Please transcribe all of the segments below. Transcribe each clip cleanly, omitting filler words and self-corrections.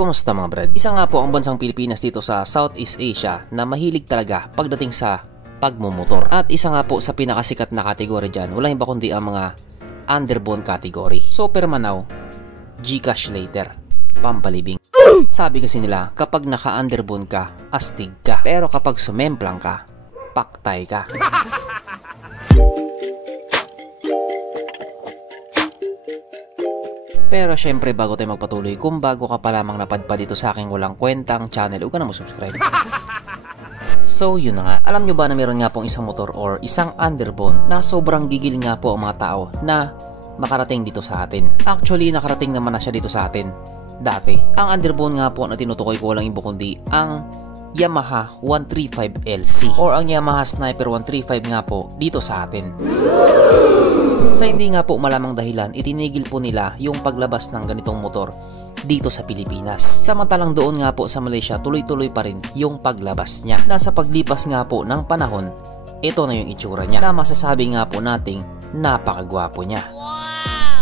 Kumusta mga brad? Isa nga po ang bansang Pilipinas dito sa Southeast Asia na mahilig talaga pagdating sa pagmumotor. At isa nga po sa pinakasikat na kategory dyan, wala iba kundi ang mga underbone category. Super Manaw, Gcash later, pampalibing. Sabi kasi nila, kapag naka-underbone ka, astig ka. Pero kapag sumemplang ka, paktay ka. Pero syempre bago tayo magpatuloy, kung bago ka pa lamang napadpad dito sa aking walang kwentang channel, huwag ka na mag-subscribe. So yun na nga, alam nyo ba na meron nga pong isang motor or isang underbone na sobrang gigil nga po ang mga tao na makarating dito sa atin. Actually nakarating naman na siya dito sa atin dati. Ang underbone nga po na tinutukoy ko walang iba kundi ang Yamaha 135LC or ang Yamaha Sniper 135 nga po dito sa atin. Sa hindi nga po malamang dahilan, itinigil po nila yung paglabas ng ganitong motor dito sa Pilipinas. Samantalang doon nga po sa Malaysia, tuloy-tuloy pa rin yung paglabas niya. Nasa paglipas nga po ng panahon, ito na yung itsura niya na masasabi nga po nating napakagwapo niya.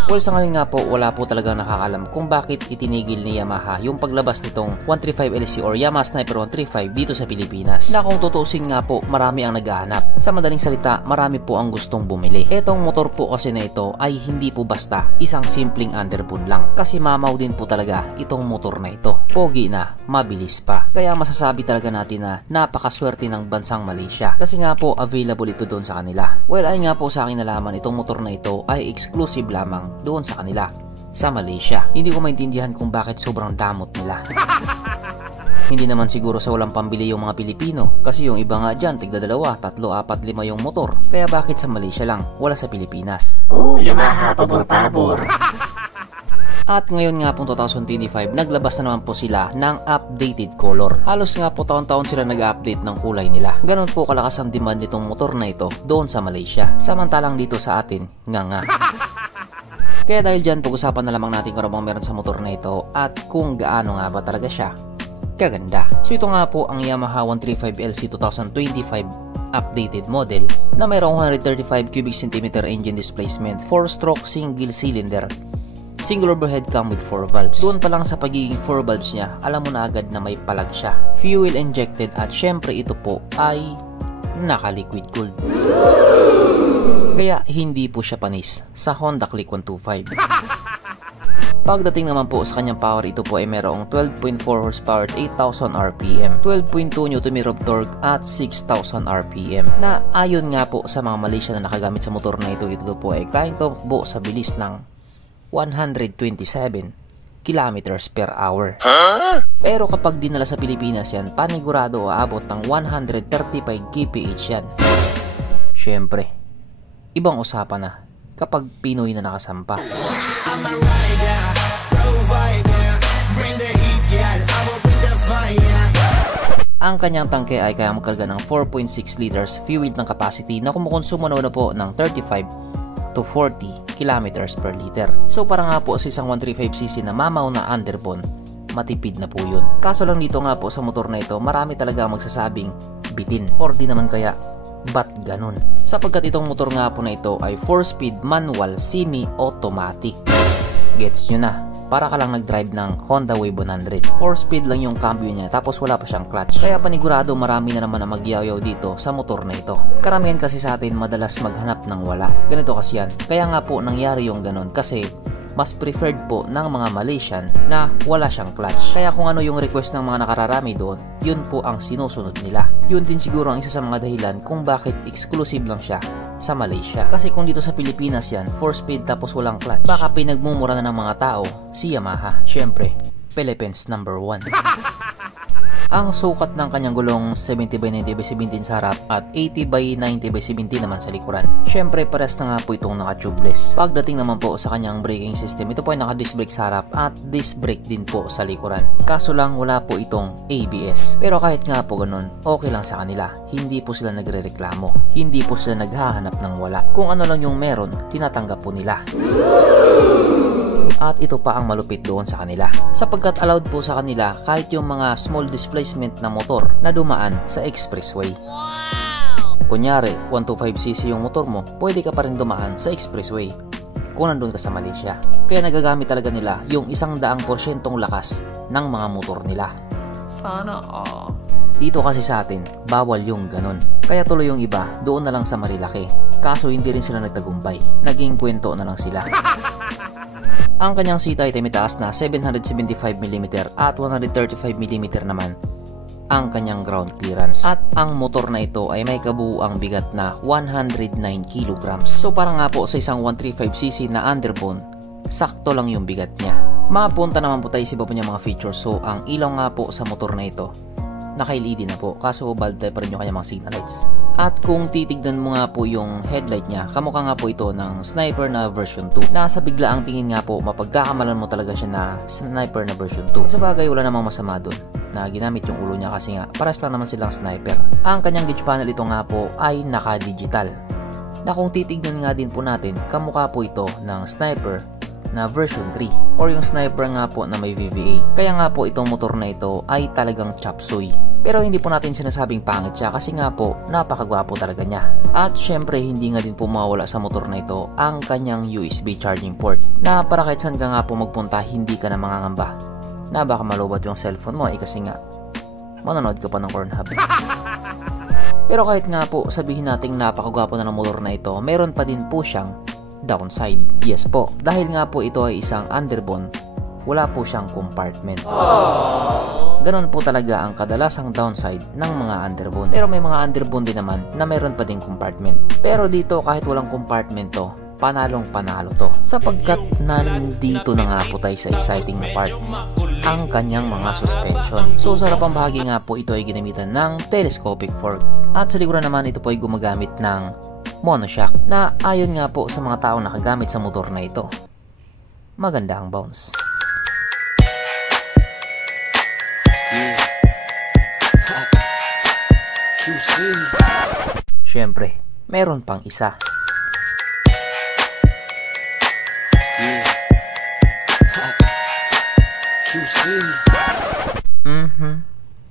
Well, sa ngayon nga po, wala po talagang nakakalam kung bakit itinigil ni Yamaha yung paglabas nitong 135LC or Yamaha Sniper 135 dito sa Pilipinas. Na kung tutuusin nga po, marami ang naghahanap. Sa madaling salita, marami po ang gustong bumili. Etong motor po kasi na ito ay hindi po basta isang simpleng underbone lang. Kasi mamaw din po talaga itong motor na ito. Pogi na, mabilis pa. Kaya masasabi talaga natin na napakaswerte ng bansang Malaysia. Kasi nga po, available ito doon sa kanila. Well, ay nga po sa akin nalaman, itong motor na ito ay exclusive lamang doon sa kanila, sa Malaysia. Hindi ko maintindihan kung bakit sobrang damot nila. Hindi naman siguro sa walang pambili yung mga Pilipino, kasi yung iba nga dyan, tigda 2, 3, 4, 5 yung motor. Kaya bakit sa Malaysia lang, wala sa Pilipinas? Yamaha, pabor-pabor. At ngayon nga pong 2025, naglabas na naman po sila ng updated color. Halos nga po taon-taon sila nag-update ng kulay nila. Ganon po kalakas ang demand nitong motor na ito doon sa Malaysia. Samantalang dito sa atin, nga. Kaya dahil dyan, pag-usapan na lamang natin kung ano bang meron sa motor na ito at kung gaano nga ba talaga siya kaganda. So ito nga po ang Yamaha 135LC 2025 updated model na mayroong 135 cubic centimeter engine displacement, 4-stroke single cylinder, single overhead cam with 4 valves. Doon pa lang sa pagiging 4 valves niya, alam mo na agad na may palag siya. Fuel injected at syempre ito po ay naka-liquid cooled. Kaya hindi po siya panis sa Honda Click 125. Pagdating naman po sa kanyang power, ito po ay mayroong 12.4 horsepower at 8,000 RPM, 12.2 Nm of torque at 6,000 RPM. Na ayon nga po sa mga Malaysia na nakagamit sa motor na ito po ay kayang tumakbo sa bilis ng 127 kilometers per hour. Pero kapag dinala sa Pilipinas yan, panigurado o aabot ng 135 kph yan. Syempre, ibang usapan na kapag Pinoy na nakasampa. Ang kanyang tangke ay kaya magkarga ng 4.6 liters fuel ng capacity na kumukonsumo na po ng 35 to 40 kilometers per liter. So para nga po sa isang 135cc na mamaw na underbone, matipid na po yun. Kaso lang dito nga po sa motor na ito, marami talaga magsasabing bitin or di naman kaya ba't ganun? Sapagkat itong motor nga po na ito ay 4-speed manual semi-automatic. Gets nyo na, para ka lang nag-drive ng Honda Wave 100. 4-speed lang yung cambio niya tapos wala pa siyang clutch. Kaya panigurado marami na naman ang magyayaw dito sa motor na ito. Karamihan kasi sa atin madalas maghanap ng wala. Ganito kasi yan. Kaya nga po nangyari yung ganun kasi mas preferred po ng mga Malaysian na wala siyang clutch. Kaya kung ano yung request ng mga nakararami doon, yun po ang sinusunod nila. Yun din siguro ang isa sa mga dahilan kung bakit exclusive lang siya sa Malaysia. Kasi kung dito sa Pilipinas yan, 4-speed tapos walang clutch, baka pinagmumura na ng mga tao si Yamaha. Syempre, Philippines #1. Ang sukat ng kanyang gulong 70/90/17 sa harap at 80/90/17 naman sa likuran. Syempre pares na nga po itong naka-tubeless. Pagdating naman po sa kanyang braking system, ito po ay naka-disc brake sa harap at disc brake din po sa likuran. Kaso lang wala po itong ABS. Pero kahit nga po ganun, okay lang sa kanila. Hindi po sila nagrereklamo. Hindi po sila naghahanap ng wala. Kung ano lang yung meron, tinatanggap po nila. At ito pa ang malupit doon sa kanila, sapagkat allowed po sa kanila kahit yung mga small displacement na motor na dumaan sa expressway. Kunyari 125cc yung motor mo, pwede ka pa rin dumaan sa expressway. kung nandun ka sa Malaysia. Kaya nagagamit talaga nila yung 100% lakas ng mga motor nila. Sana all. Dito kasi sa atin, bawal yung ganun. Kaya tuloy yung iba, doon na lang sa Marilaki. Kaso hindi rin sila nagtagumpay. Naging kwento na lang sila. Ang kanyang seat height ay mataas na 775mm at 135mm naman ang kanyang ground clearance. At ang motor na ito ay may kabuuang bigat na 109 kg. So para nga po sa isang 135cc na underbone, sakto lang yung bigat niya. Mapunta naman po tayo sa iba po niya mga features. So ang ilaw nga po sa motor na ito, naka-LED na po, kaso bulb type pa rin yung kanyang mga signal lights. At kung titignan mo nga po yung headlight niya, kamukha nga po ito ng Sniper na version 2. Nasa bigla ang tingin nga po, mapagkakamalan mo talaga siya na Sniper na version 2. Sa bagay, wala namang masama dun na ginamit yung ulo niya kasi nga, paras lang naman silang Sniper. Ang kanyang gauge panel ito nga po ay naka-digital. Na kung titignan nga din po natin, kamukha po ito ng Sniper na version 3 or yung Sniper nga po na may VVA. Kaya nga po itong motor na ito ay talagang chop suey. Pero hindi po natin sinasabing pangit siya kasi nga po napakagwapo talaga niya. At syempre hindi nga din po mawala sa motor na ito ang kanyang USB charging port na para kahit saan ka nga po magpunta hindi ka na mangangamba na baka malobat yung cellphone mo kasi nga manonood ka pa ng Pornhub. Pero kahit nga po sabihin nating napakagwapo na ng motor na ito, meron pa din po siyang downside. Yes po, dahil nga po ito ay isang underbone, wala po siyang compartment. Ganon po talaga ang kadalasang downside ng mga underbone. Pero may mga underbone din naman na meron pa ding compartment. Pero dito kahit walang compartment to, panalong panalo to. Sapagkat nandito na nga po tayo sa exciting na part, ang kanyang mga suspension. So sa harapang bahagi nga po ito ay ginamitan ng telescopic fork. At sa likuran naman ito po ay gumagamit ng monoshock na ayon nga po sa mga taong nakagamit sa motor na ito, maganda ang bounce. Syempre, meron pang isa.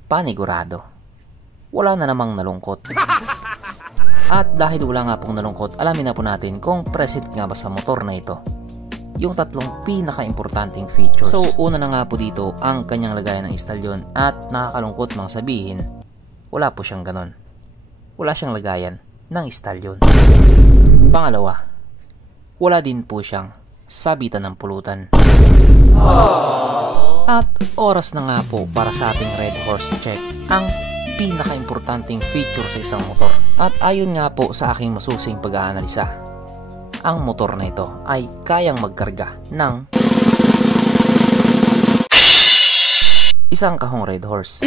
Panigurado. Wala na namang nalungkot. At dahil wala nga pong nalungkot, alamin na po natin kung present nga ba sa motor na ito yung tatlong pinaka-importanting features. So una na nga po dito ang kanyang lagayan ng istalyon at nakakalungkot mang sabihin, wala po siyang ganon. Wala siyang lagayan ng istalyon. Pangalawa, wala din po siyang sabitan ng pulutan. At oras na nga po para sa ating Red Horse check ang pinaka-importanting feature sa isang motor. At ayon nga po sa aking masusing pag-aanalisa, ang motor na ito ay kayang magkarga ng isang kahong Red Horse.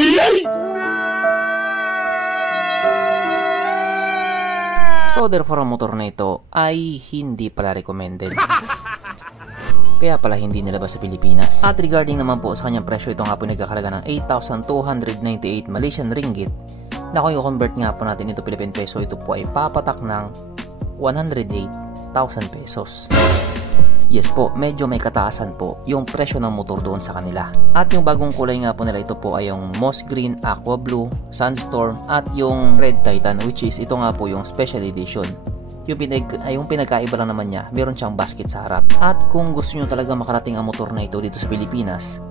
So therefore ang motor na ito ay hindi pala recommended. Kaya pala hindi nilabas sa Pilipinas. At regarding naman po sa kanyang presyo, ito nga po nagkakalaga ng 8,298 Malaysian Ringgit na kung i-convert nga po natin ito Philippine Peso, ito po ay papatak ng 108,000 pesos. Yes po, medyo may kataasan po yung presyo ng motor doon sa kanila. At yung bagong kulay nga po nila, ito po ay yung Moss Green, Aqua Blue, Sandstorm at yung Red Titan, which is ito nga po yung Special Edition. Yung pinagkaiba lang naman niya, meron siyang basket sa harap. At kung gusto nyo talaga makarating ang motor na ito dito sa Pilipinas,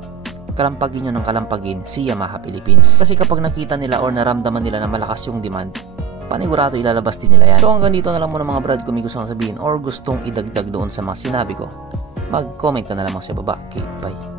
kalampagin nyo ng kalampagin si Yamaha Philippines. Kasi kapag nakita nila or naramdaman nila na malakas yung demand, panigurado ilalabas din nila yan. So hanggang dito na lang muna mga brad, kung may gustong sabihin or gustong idagdag doon sa mga sinabi ko, mag-comment ka na lamang sa baba. Okay, bye.